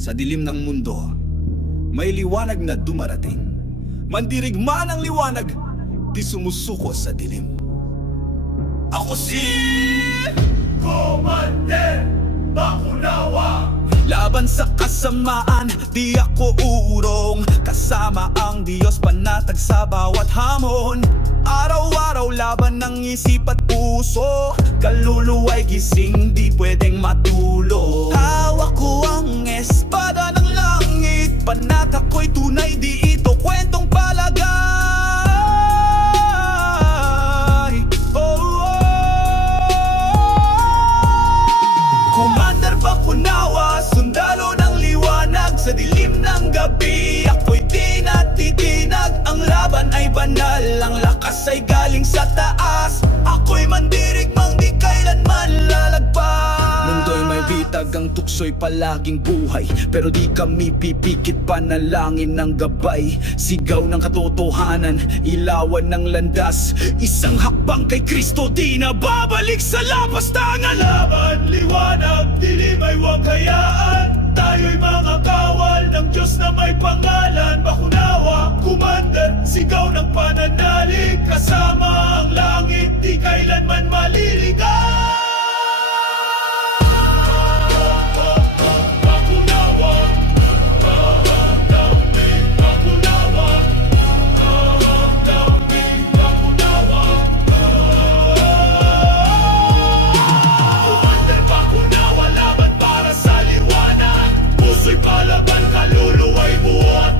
Sa dilim ng mundo, may liwanag na dumarating. Mandirigma ng liwanag, di sumusuko sa dilim. Ako si Commander Bakunawa. Laban sa kasamaan, di ako uurong. Kasama ang Diyos, panatag sa bawat hamon. Araw-araw laban ng isip at puso. Kaluluwa'y gising, di pwedeng matulog. Hawak ko ang espada ng langit. Panata ko'y tunay, di ito kwentong palagay. Commander Bakunawa, sundalo ng liwanag. Sa dilim ng gabi, ako'y di natitinag. Ang laban ay banal, ang lakas ay galing sa taas. Ako'y mandirigmang di kailanman lalagpas. Mundo'y may bitag, ang tukso'y palaging buhay. Pero di kami pipikit, panalangin ng gabay. Sigaw ng katotohanan, ilawan ng landas. Isang hakbang kay Kristo, di na babalik sa lapastangan. Laban, liwanag, dilim ay huwag hayaan. Tayo'y mga kawal ng Diyos na may pangalan. Bakunawa, Commander, sigaw ng pananalig. Kasama ang langit, di kailanman maliligaw. Puso'y palaban, kaluluwa'y buo at